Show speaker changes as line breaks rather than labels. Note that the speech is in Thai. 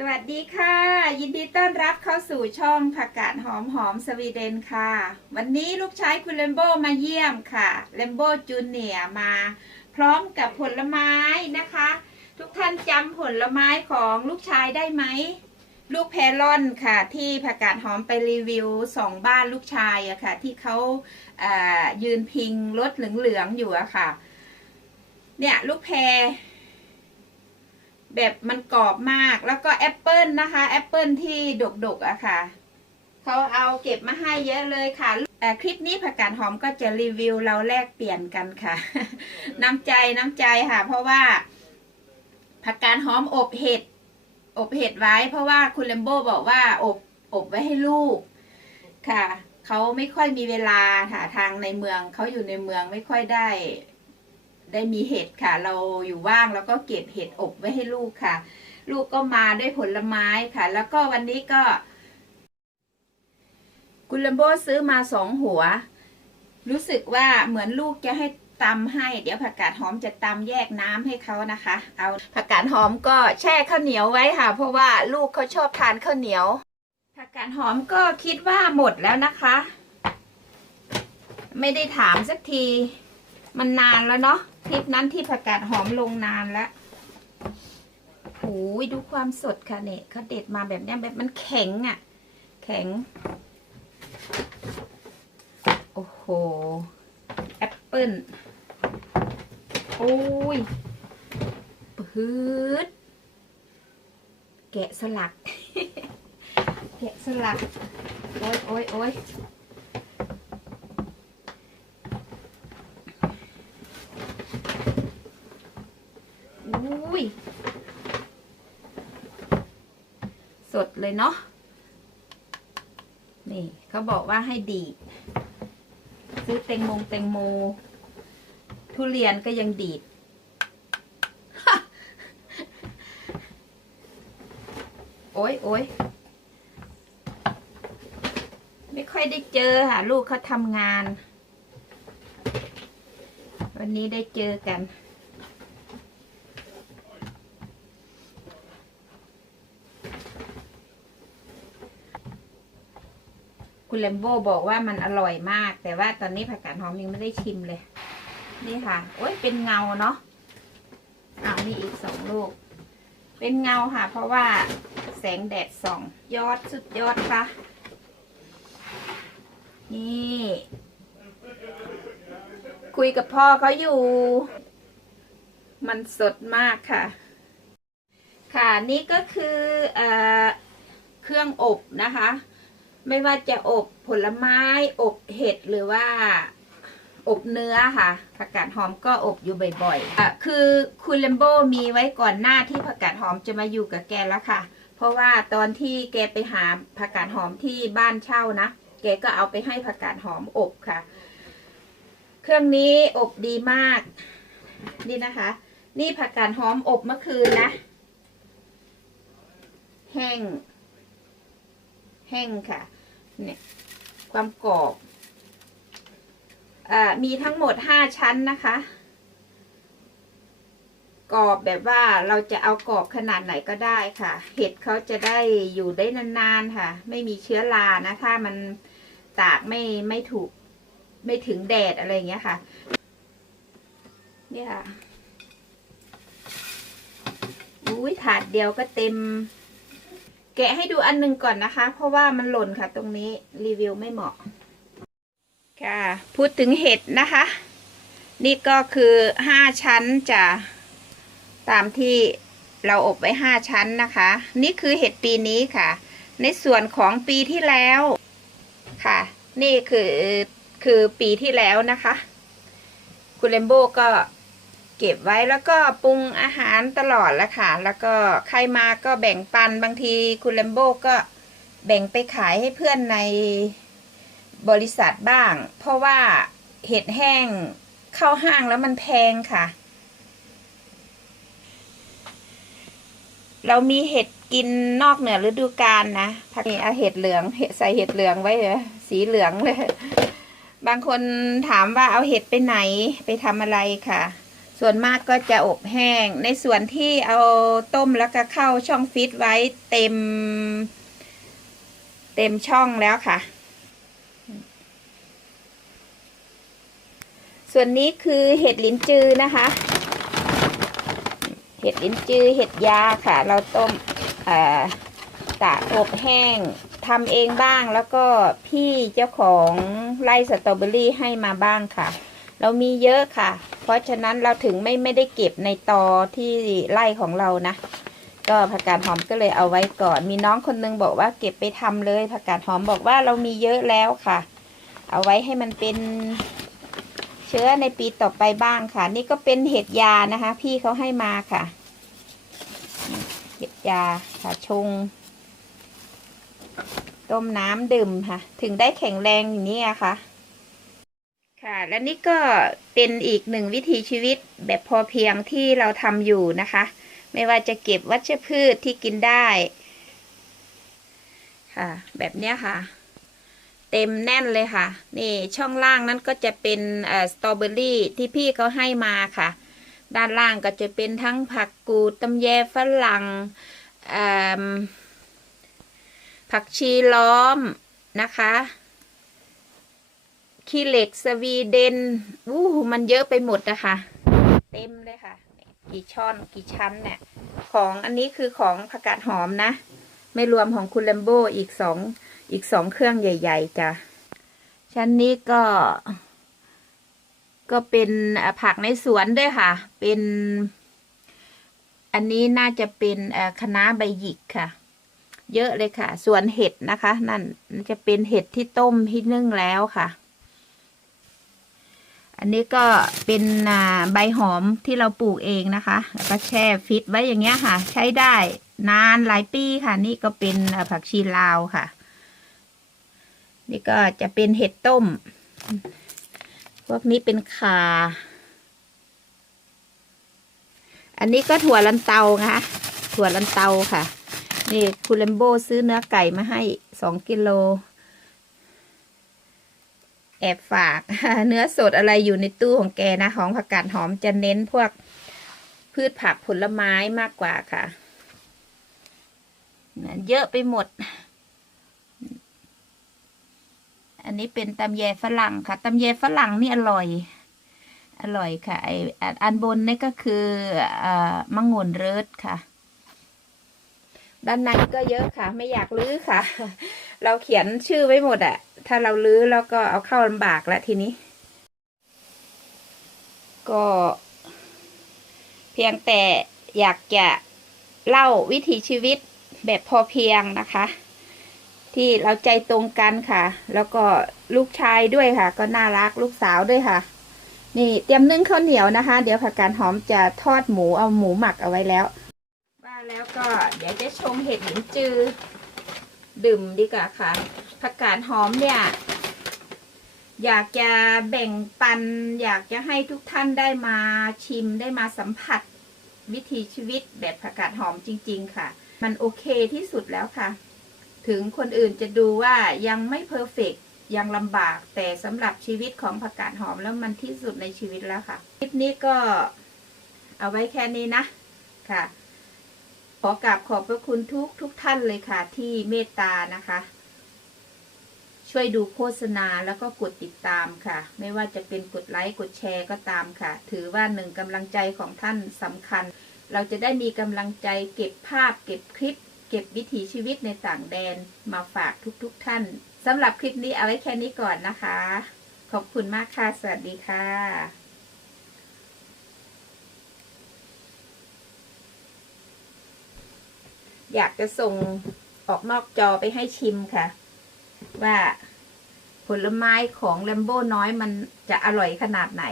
สวัสดีค่ะ ยินดีต้อนรับเข้าสู่ช่องผักกาดหอมหอมสวีเดนค่ะ วันนี้ลูกชายคุณเลมโบมาเยี่ยมค่ะเลมโบจูเนียมา พร้อมกับผลไม้นะคะ ทุกท่านจำผลไม้ของลูกชายได้ไหม ลูกแพรอนค่ะ ที่ผักกาดหอมไปรีวิวสองบ้านลูกชายอะค่ะ ที่เขาายืนพิงรถเหลืองๆอยู่อะค่ะ เนี่ยลูกแพร แบบมันกรอบมากแล้วก็แอปเปิลนะคะแอปเปิลที่ดกๆอะค่ะเขาเอาเก็บมาให้เยอะเลยค่ะเอ่คลิปนี้ผักกาดหอมก็จะรีวิวเราแลกเปลี่ยนกันค่ะ น้ำใจน้ำใจค่ะ เพราะว่าผักกาดหอมอบเห็ดอบเห็ดไว้ เพราะว่าคุณเลมโบบอกว่าอบอบไว้ให้ลูกค่ะเขาไม่ค่อยมีเวลาค่ะทางในเมืองเขาอยู่ในเมืองไม่ค่อยได้ ได้มีเห็ดค่ะ เราอยู่ว่างแล้วก็เก็บเห็ดอบไว้ให้ลูกค่ะ ลูกก็มาด้วยผลไม้ค่ะ แล้วก็วันนี้ก็คุณลัมโบซื้อมาสองหัว รู้สึกว่าเหมือนลูกจะให้ตำให้ เดี๋ยวผักกาดหอมจะตำแยกน้ำให้เขานะคะ เอาผักกาดหอมก็แช่ข้าวเหนียวไว้ค่ะ เพราะว่าลูกเขาชอบทานข้าวเหนียว ผักกาดหอมก็คิดว่าหมดแล้วนะคะ ไม่ได้ถามสักที มันนานแล้วเนาะ คลิปนั้นที่ผักกาดหอมลงนานแล้วโอ้ยดูความสดค่ะเนี่ยเขาเด็ดมาแบบนี้แบบมันแข็งอะ่ะ แข็ง โอ้โห แอปเปิ้ลโอ้ยปืดแกะสลัก แกะสลัก โอ้ยโอ้ยโอ้ย ส ดเลยเนาะนี่เขาบอกว่าให้ดีด ซื้อแตงโมงแตงโม ทุเรียนก็ยังดีดโอ้ยโอ้ยไม่ค่อยได้เจอค่ะ ลูกเขาทำงาน วันนี้ได้เจอกัน คุณเลมโบบอกว่ามันอร่อยมาก แต่ว่าตอนนี้ผักกาดหอมยังไม่ได้ชิมเลย นี่ค่ะ โอ้ยเป็นเงาเนาะอ้าวมีอีกสองลูก เป็นเงาค่ะ เพราะว่าแสงแดดส่อง ยอดสุดยอดค่ะ นี่ คุยกับพ่อเขาอยู่ มันสดมากค่ะ ค่ะนี่ก็คือเอเครื่องอบนะคะ ไม่ว่าจะอบผลไม้ อบเห็ดหรือว่า อบเนื้อค่ะผักกาดหอมก็อบอยู่บ่อยๆอะคือคุณเลมโบมีไว้ก่อนหน้าที่ผักกาดหอมจะมาอยู่กับแกแล้วค่ะ เพราะว่าตอนที่แกไปหาผักกาดหอมที่บ้านเช่านะแกก็เอาไปให้ผักกาดหอมอบค่ะ เครื่องนี้อบดีมาก นี่นะคะ นี่ผักกาดหอมอบเมื่อคืนนะแห้งแห้งค่ะ เนี่ยความกรอบอมีทั้งหมดห้าชั้นนะคะ กรอบแบบว่าเราจะเอากรอบขนาดไหนก็ได้ค่ะ เห็ดเขาจะได้อยู่ได้นานๆค่ะ ไม่มีเชื้อรานะ ถ้ามันตากไม่ไม่ถูกไม่ถึงแดดอะไรอย่างเงี้ยค่ะ เนี่ยค่ะอุ้ยถาดเดียวก็เต็ม แกะให้ดูอันหนึงก่อนนะคะ เพราะว่ามันหล่นค่ะ ตรงนี้รีวิวไม่เหมาะ ค่ะ พูดถึงเห็ดนะคะ นี่ก็คือห้าชั้นจะตามที่เราอบไว้ห้าชั้นนะคะ นี่คือเห็ดปีนี้ค่ะ ในส่วนของปีที่แล้วค่ะ นี่คือคือปีที่แล้วนะคะ คุณเลมโบก็ เก็บไว้แล้วก็ปรุงอาหารตลอดแล้วค่ะ แล้วก็ใครมาก็แบ่งปันบางทีคุณเลมโบก็แบ่งไปขายให้เพื่อนในบริษัทบ้าง เพราะว่าเห็ดแห้งเข้าห้างแล้วมันแพงค่ะ เรามีเห็ดกินนอกเหนือฤดูกาลนะพักนี้เอาเห็ดเหลืองเห็ดใส่เห็ดเหลืองไว้เลยสีเหลืองเลย บางคนถามว่าเอาเห็ดไปไหนไปทำอะไรค่ะ ส่วนมากก็จะอบแห้ง ในส่วนที่เอาต้มแล้วก็เข้าช่องฟิตไว้เต็ม เต็มช่องแล้วค่ะ ส่วนนี้คือเห็ดลิ้นจือนะคะ เห็ดลิ้นจือเห็ดยาค่ะ เราต้มตากอบแห้งทำเองบ้างแล้วก็พี่เจ้าของไร่สตรอเบอรี่ให้มาบ้างค่ะ เรามีเยอะค่ะ เพราะฉะนั้นเราถึงไม่ไม่ได้เก็บในตอที่ไร่ของเรานะ ก็ผักกาดหอมก็เลยเอาไว้ก่อน มีน้องคนนึงบอกว่าเก็บไปทำเลยผักกาดหอมบอกว่าเรามีเยอะแล้วค่ะ เอาไว้ให้มันเป็นเชื้อในปีต่อไปบ้างค่ะ นี่ก็เป็นเห็ดยานะคะ พี่เขาให้มาค่ะ เห็ดยาค่ะชง ต้มน้ำดื่มค่ะ ถึงได้แข็งแรงอย่างนี้อะค่ะ ค่ะและนี่ก็เป็นอีกหนึ่งวิถีชีวิตแบบพอเพียงที่เราทำอยู่นะคะ ไม่ว่าจะเก็บวัชพืชที่กินได้ค่ะแบบเนี้ยค่ะ เต็มแน่นเลยค่ะ นี่ช่องล่างนั้นก็จะเป็นสตรอเบอรี่ที่พี่เขาให้มาค่ะ ด้านล่างก็จะเป็นทั้งผักกูดตำแยฝรั่งผักชีล้อมนะคะ ขี้เล็กสวีเดนอู้หูมันเยอะไปหมดนะคะ เต็มเลยค่ะ กี่ช่อนกี่ชั้นเนี่ยของอันนี้คือของผักกาดหอมนะ ไม่รวมของคุณแลมโบอีกสองอีกสองเครื่องใหญ่ ๆจ้ะชั้นนี้ก็ ก็เป็นผักในสวนด้วยค่ะ เป็น อันนี้น่าจะเป็นเอ่อคะน้าใบหยิกค่ะ เยอะเลยค่ะ ส่วนเห็ดนะคะ นั่นจะเป็นเห็ดที่ต้มที่นึ่งแล้วค่ะ อันนี้ก็เป็นใบหอมที่เราปลูกเองนะคะแล้วก็แช่ฟิตไว้อย่างเงี้ยค่ะ ใช้ได้นานหลายปีค่ะ นี่ก็เป็นผักชีลาวค่ะ นี่ก็จะเป็นเห็ดต้ม พวกนี้เป็นคาอันนี้ก็ถั่วลันเตานะคะถั่วลันเตาค่ะ นี่คุณเลมโบซื้อเนื้อไก่มาให้สองกิโล แอบฝากเนื้อสดอะไรอยู่ในตู้ของแกนะของผักกาดหอมจะเน้นพวกพืชผักผลไม้มากกว่าค่ะเยอะไปหมด อันนี้เป็นตำแยฝรั่งค่ะตำแยฝรั่งนี่อร่อย อร่อยค่ะไออันบนนี่ก็คืออมังงนเริดค่ะ ด้านในก็เยอะค่ะ ไม่อยากลื้อค่ะ เราเขียนชื่อไว้หมดอะ ถ้าเราลื้อแล้วก็เอาเข้าลำบากแล้วทีนี้ ก็ เพียงแต่อยากจะเล่าวิถีชีวิตแบบพอเพียงนะคะ ที่เราใจตรงกันค่ะ แล้วก็ลูกชายด้วยค่ะ ก็น่ารักลูกสาวด้วยค่ะ นี่เตรียมนึ่งข้าวเหนียวนะคะ เดี๋ยวผักกาดหอมจะทอดหมูเอาหมูหมักเอาไว้แล้วว่าแล้วก็เดี๋ยวจะชงเห็ดหลินจือดื่มดีกว่าค่ะ ผักกาดหอมเนี่ย อยากจะแบ่งปัน อยากจะให้ทุกท่านได้มาชิมได้มาสัมผัสวิถีชีวิตแบบผักกาดหอมจริง ๆ ค่ะ มันโอเคที่สุดแล้วค่ะ ถึงคนอื่นจะดูว่ายังไม่เพอร์เฟกยังลำบากแต่สำหรับชีวิตของผักกาดหอมแล้วมันที่สุดในชีวิตแล้วค่ะคลิปนี้ก็เอาไว้แค่นี้นะค่ะ ขอกราบขอบพระคุณทุกทุกท่านเลยค่ะที่เมตตานะคะ ช่วยดูโฆษณาแล้วก็กดติดตามค่ะ ไม่ว่าจะเป็นกดไลค์กดแชร์ก็ตามค่ะ ถือว่าหนึ่งกำลังใจของท่านสำคัญ เราจะได้มีกำลังใจเก็บภาพ เก็บคลิป เก็บวิถีชีวิตในต่างแดนมาฝากทุกๆทท่านสำหรับคลิปนี้เอาไว้แค่นี้ก่อนนะคะ ขอบคุณมากค่ะ สวัสดีค่ะอยากจะส่งออกนอกจอไปให้ชิมค่ะ ว่าผลไม้ของแลมโบ้น้อยมันจะอร่อยขนาดไหน